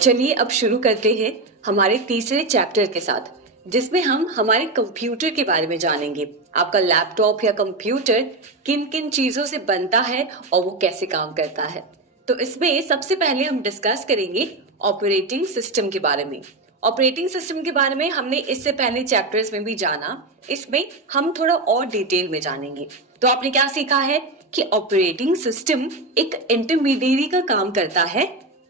चलिए अब शुरू करते हैं हमारे तीसरे चैप्टर के साथ, जिसमें हम हमारे कंप्यूटर के बारे में जानेंगे। आपका लैपटॉप या कंप्यूटर किन किन चीजों से बनता है और वो कैसे काम करता है। तो इसमें सबसे पहले हम डिस्कस करेंगे ऑपरेटिंग सिस्टम के बारे में। ऑपरेटिंग सिस्टम के बारे में हमने इससे पहले चैप्टर्स में भी जाना, इसमें हम थोड़ा और डिटेल में जानेंगे। तो आपने क्या सीखा है कि ऑपरेटिंग सिस्टम एक इंटरमीडिएरी का काम करता है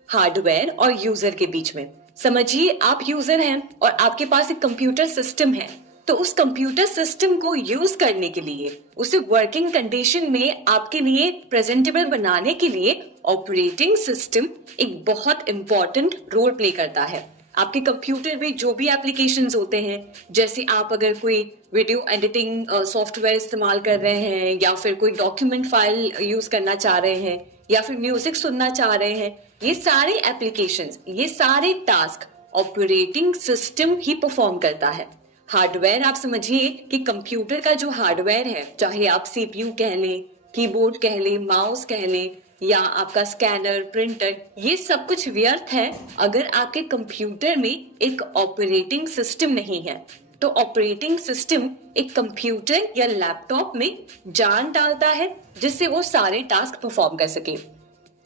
हार्डवेयर और यूजर के बीच में। समझिए आप यूजर हैं और आपके पास एक कंप्यूटर सिस्टम है, तो उस कंप्यूटर सिस्टम को यूज करने के लिए, उसे वर्किंग कंडीशन में आपके लिए प्रेजेंटेबल बनाने के लिए ऑपरेटिंग सिस्टम एक बहुत इंपॉर्टेंट रोल प्ले करता है। आपके कंप्यूटर में जो भी एप्लीकेशंस होते हैं, जैसे आप अगर कोई वीडियो एडिटिंग सॉफ्टवेयर इस्तेमाल कर रहे हैं, या फिर कोई डॉक्यूमेंट फाइल यूज करना चाह रहे हैं, या फिर म्यूजिक सुनना चाह रहे हैं, ये सारे एप्लीकेशंस, ये सारे टास्क ऑपरेटिंग सिस्टम ही परफॉर्म करता है। हार्डवेयर आप समझिए कि कंप्यूटर का जो हार्डवेयर है, चाहे आप सीपीयू कह लें, कीबोर्ड कह लें, माउस कह लें, या आपका स्कैनर, प्रिंटर, ये सब कुछ व्यर्थ है अगर आपके कंप्यूटर में एक ऑपरेटिंग सिस्टम नहीं है। तो ऑपरेटिंग सिस्टम एक कंप्यूटर या लैपटॉप में जान डालता है जिससे वो सारे टास्क परफॉर्म कर सके।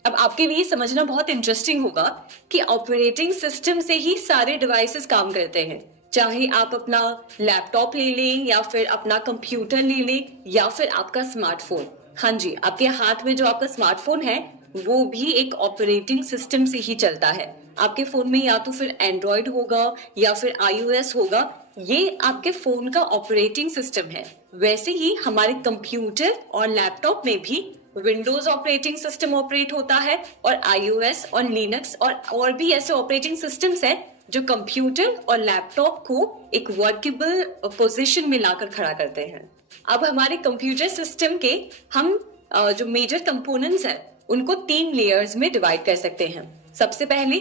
अब आपके लिए समझना बहुत इंटरेस्टिंग होगा कि ऑपरेटिंग सिस्टम से ही सारे डिवाइसेस काम करते हैं। चाहे आप अपना लैपटॉप ले लें, या फिर अपना कंप्यूटर ले लें, या फिर आपका स्मार्टफोन। हाँ जी, आपके हाथ में जो आपका स्मार्टफोन है वो भी एक ऑपरेटिंग सिस्टम से ही चलता है। आपके फोन में या तो फिर एंड्रॉइड होगा या फिर iOS होगा, ये आपके फोन का ऑपरेटिंग सिस्टम है। वैसे ही हमारे कंप्यूटर और लैपटॉप में भी विंडोज ऑपरेटिंग सिस्टम ऑपरेट होता है, और iOS और लिनक्स और भी ऐसे ऑपरेटिंग सिस्टम्स हैं जो कंप्यूटर और लैपटॉप को एक वर्केबल पोजीशन में लाकर खड़ा करते हैं। अब हमारे कंप्यूटर सिस्टम के हम जो मेजर कंपोनेंट्स हैं उनको 3 लेयर्स में डिवाइड कर सकते हैं। सबसे पहले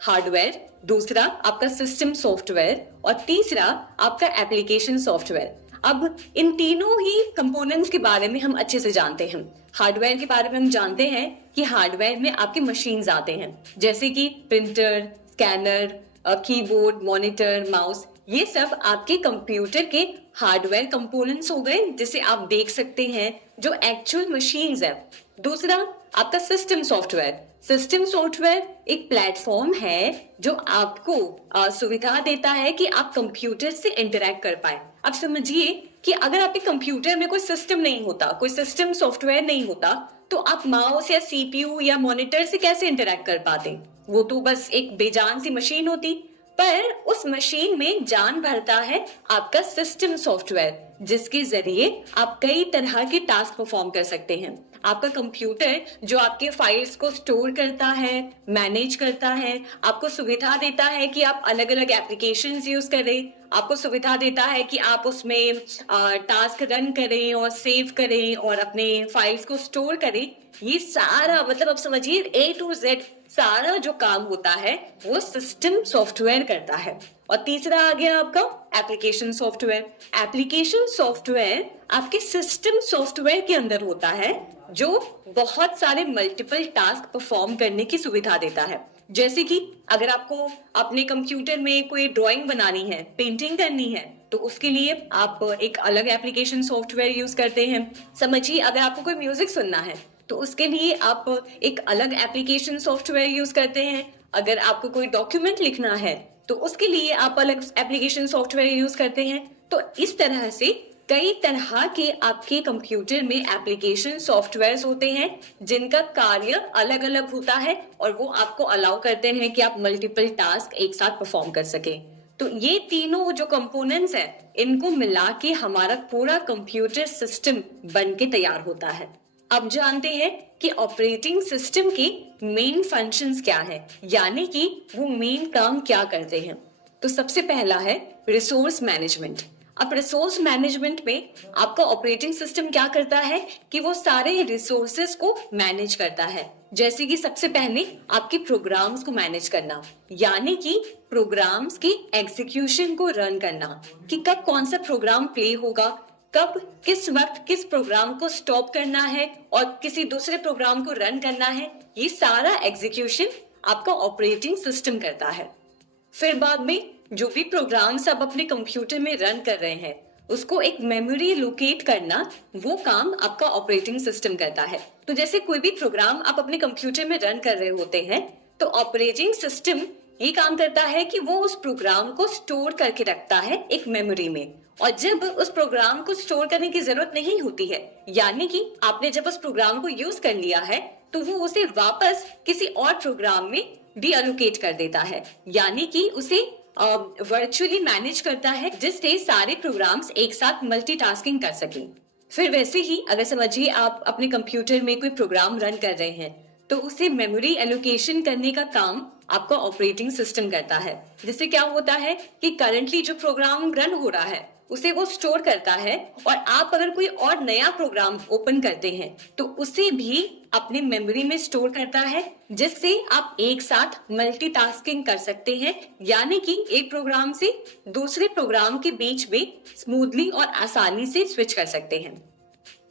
हार्डवेयर, दूसरा आपका सिस्टम सॉफ्टवेयर, और तीसरा आपका एप्लीकेशन सॉफ्टवेयर। अब इन तीनों ही कंपोनेंट्स के बारे में हम अच्छे से जानते हैं। हार्डवेयर के बारे में हम जानते हैं कि हार्डवेयर में आपके मशीन्स आते हैं, जैसे कि printer, scanner, keyboard, monitor, mouse, ये सब आपके कंप्यूटर के हार्डवेयर कंपोनेंट्स हो गए, जिसे आप देख सकते हैं जो एक्चुअल मशीन्स है। दूसरा आपका सिस्टम सॉफ्टवेयर। सिस्टम सॉफ्टवेयर एक प्लेटफॉर्म है जो आपको सुविधा देता है कि आप कंप्यूटर से इंटरेक्ट कर पाए। अब समझिए कि अगर आपके कंप्यूटर में कोई सिस्टम नहीं होता, कोई सिस्टम सॉफ्टवेयर नहीं होता, तो आप माउस या सीपीयू या मॉनिटर से कैसे इंटरेक्ट कर पाते? वो तो बस एक बेजान सी मशीन होती। पर उस मशीन में जान भरता है आपका सिस्टम सॉफ्टवेयर, जिसके जरिए आप कई तरह के टास्क परफॉर्म कर सकते हैं। आपका कंप्यूटर जो आपके फाइल्स को स्टोर करता है, मैनेज करता है, आपको सुविधा देता है कि आप अलग अलग एप्लीकेशंस यूज करें, आपको सुविधा देता है कि आप उसमें टास्क रन करें और सेव करें और अपने फाइल्स को स्टोर करें। ये सारा मतलब अब समझिए A to Z सारा जो काम होता है वो सिस्टम सॉफ्टवेयर करता है। और तीसरा आ गया आपका एप्लीकेशन सॉफ्टवेयर। एप्लीकेशन सॉफ्टवेयर आपके सिस्टम सॉफ्टवेयर के अंदर होता है, जो बहुत सारे मल्टीपल टास्क परफॉर्म करने की सुविधा देता है। जैसे कि अगर आपको अपने कंप्यूटर में कोई ड्राइंग बनानी है, पेंटिंग करनी है, तो उसके लिए आप एक अलग एप्लीकेशन सॉफ्टवेयर यूज करते हैं। समझिए अगर आपको कोई म्यूजिक सुनना है तो उसके लिए आप एक अलग एप्लीकेशन सॉफ्टवेयर यूज करते हैं। अगर आपको कोई डॉक्यूमेंट लिखना है तो उसके लिए आप अलग एप्लीकेशन सॉफ्टवेयर यूज करते हैं। तो इस तरह से कई तरह के आपके कंप्यूटर में एप्लीकेशन सॉफ्टवेयर्स होते हैं जिनका कार्य अलग अलग होता है, और वो आपको अलाउ करते हैं कि आप मल्टीपल टास्क एक साथ परफॉर्म कर सकें। तो ये तीनों जो कंपोनेंट्स हैं, इनको मिला के हमारा पूरा कंप्यूटर सिस्टम बन के तैयार होता है। अब जानते हैं कि ऑपरेटिंग सिस्टम की मेन फंक्शंस क्या है, यानी कि वो मेन काम क्या करते हैं। तो सबसे पहला है रिसोर्स मैनेजमेंट। अब रिसोर्स मैनेजमेंट में आपका ऑपरेटिंग सिस्टम क्या करता है कि वो सारे रिसोर्सेज को मैनेज करता है। जैसे कि सबसे पहले आपके प्रोग्राम्स को मैनेज करना, यानी कि प्रोग्राम्स की एग्जीक्यूशन को रन करना, कि कब कौन सा प्रोग्राम प्ले होगा, कब किस वक्त किस प्रोग्राम को स्टॉप करना है और किसी दूसरे प्रोग्राम को रन करना है, ये सारा एग्जीक्यूशन आपका ऑपरेटिंग सिस्टम करता है। फिर बाद में जो भी प्रोग्राम्स आप अपने कंप्यूटर में रन कर रहे हैं उसको एक मेमोरी लोकेट करना, वो काम आपका ऑपरेटिंग सिस्टम करता है। तो जैसे कोई भी प्रोग्राम आप अपने कंप्यूटर में रन कर रहे होते हैं तो ऑपरेटिंग सिस्टम ये काम करता है कि वो उस प्रोग्राम को स्टोर करके रखता है एक मेमोरी में, और जब उस प्रोग्राम को स्टोर करने की जरूरत नहीं होती है, यानी कि आपने जब उस प्रोग्राम को यूज कर लिया है, तो वो उसे वापस किसी और प्रोग्राम में डीअलोकेट कर देता है, यानी कि उसे वर्चुअली मैनेज करता है, जिससे सारे प्रोग्राम्स एक साथ मल्टीटास्किंग कर सकें। फिर वैसे ही अगर समझिए आप अपने कंप्यूटर में कोई प्रोग्राम रन कर रहे हैं तो उसे मेमोरी एलोकेशन करने का काम आपका ऑपरेटिंग सिस्टम करता है, जिससे क्या होता है कि करंटली जो प्रोग्राम रन हो रहा है उसे वो स्टोर करता है, और आप अगर कोई और नया प्रोग्राम ओपन करते हैं तो उसे भी अपने मेमोरी में स्टोर करता है, जिससे आप एक साथ मल्टीटास्किंग कर सकते हैं, यानी कि एक प्रोग्राम से दूसरे प्रोग्राम के बीच में स्मूथली और आसानी से स्विच कर सकते हैं।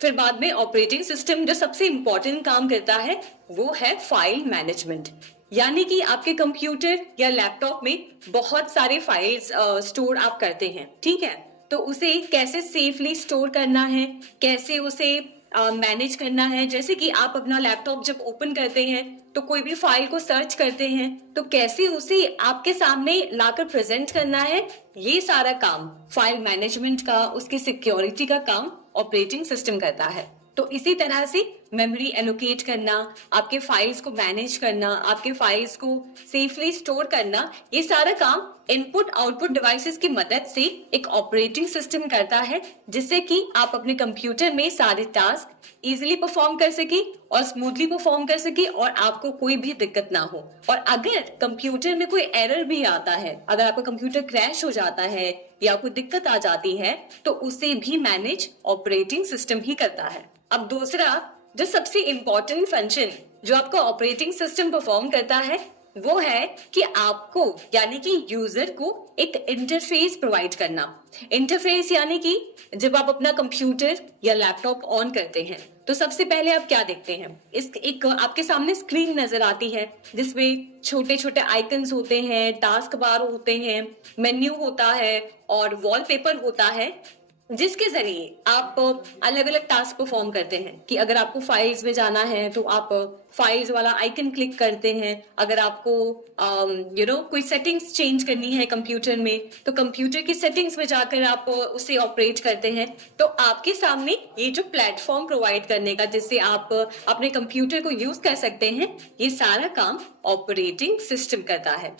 फिर बाद में ऑपरेटिंग सिस्टम जो सबसे इम्पोर्टेंट काम करता है वो है फाइल मैनेजमेंट, यानी कि आपके कंप्यूटर या लैपटॉप में बहुत सारे फाइल्स स्टोर आप करते हैं, ठीक है। तो उसे कैसे सेफली स्टोर करना है, कैसे उसे मैनेज करना है। जैसे कि आप अपना लैपटॉप जब ओपन करते हैं तो कोई भी फाइल को सर्च करते हैं तो कैसे उसे आपके सामने लाकर प्रेजेंट करना है, ये सारा काम फाइल मैनेजमेंट का, उसकी सिक्योरिटी का काम ऑपरेटिंग सिस्टम करता है। तो इसी तरह से मेमोरी एलोकेट करना, आपके फाइल्स को मैनेज करना, आपके फाइल्स को सेफली स्टोर करना, ये सारा काम इनपुट आउटपुट डिवाइसेस की मदद से एक ऑपरेटिंग सिस्टम करता है, जिससे कि आप अपने कंप्यूटर में सारे टास्क इजीली परफॉर्म कर सके और स्मूथली परफॉर्म कर सके और आपको कोई भी दिक्कत ना हो। और अगर कंप्यूटर में कोई एरर भी आता है, अगर आपका कंप्यूटर क्रैश हो जाता है या कोई दिक्कत आ जाती है, तो उसे भी मैनेज ऑपरेटिंग सिस्टम ही करता है। अब दूसरा जो सबसे इम्पोर्टेंट फंक्शन जो आपका ऑपरेटिंग सिस्टम परफॉर्म करता है वो है कि आपको यानी कि यूजर को एक इंटरफेस प्रोवाइड करना। इंटरफेस यानी कि जब आप अपना कंप्यूटर या लैपटॉप ऑन करते हैं तो सबसे पहले आप क्या देखते हैं, एक आपके सामने स्क्रीन नजर आती है जिसमें छोटे छोटे आइकन्स होते हैं, टास्क बार होते हैं, मेन्यू होता है और वॉलपेपर होता है, जिसके जरिए आप अलग अलग टास्क परफॉर्म करते हैं। कि अगर आपको फाइल्स में जाना है तो आप फाइल्स वाला आइकन क्लिक करते हैं, अगर आपको कोई सेटिंग्स चेंज करनी है कंप्यूटर में तो कंप्यूटर की सेटिंग्स में जाकर आप उसे ऑपरेट करते हैं। तो आपके सामने ये जो प्लेटफॉर्म प्रोवाइड करने का जिससे आप अपने कंप्यूटर को यूज कर सकते हैं, ये सारा काम ऑपरेटिंग सिस्टम करता है।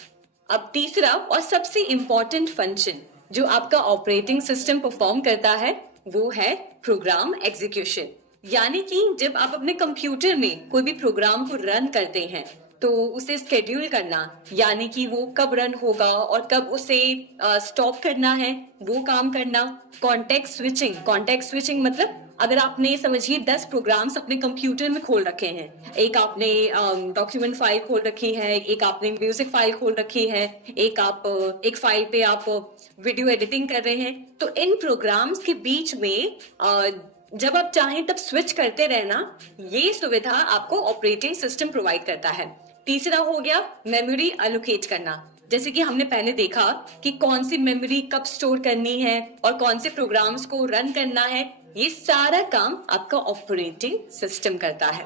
अब तीसरा और सबसे इम्पोर्टेंट फंक्शन जो आपका ऑपरेटिंग सिस्टम परफॉर्म करता है वो है प्रोग्राम एग्जीक्यूशन, यानी कि जब आप अपने कंप्यूटर में कोई भी प्रोग्राम को रन करते हैं तो उसे स्केड्यूल करना, यानी कि वो कब रन होगा और कब उसे स्टॉप करना है, वो काम करना। कॉन्टेक्स्ट स्विचिंग मतलब अगर आपने समझिए 10 प्रोग्राम्स अपने कंप्यूटर में खोल रखे हैं, एक आपने डॉक्यूमेंट फाइल खोल रखी है, एक आपने म्यूजिक फाइल खोल रखी है, एक फाइल पे आप वीडियो एडिटिंग कर रहे हैं, तो इन प्रोग्राम्स के बीच में जब आप चाहें तब स्विच करते रहना, ये सुविधा आपको ऑपरेटिंग सिस्टम प्रोवाइड करता है। तीसरा हो गया मेमोरी एलोकेट करना, जैसे कि हमने पहले देखा कि कौन सी मेमोरी कब स्टोर करनी है और कौन से प्रोग्राम्स को रन करना है, ये सारा काम आपका ऑपरेटिंग सिस्टम करता है।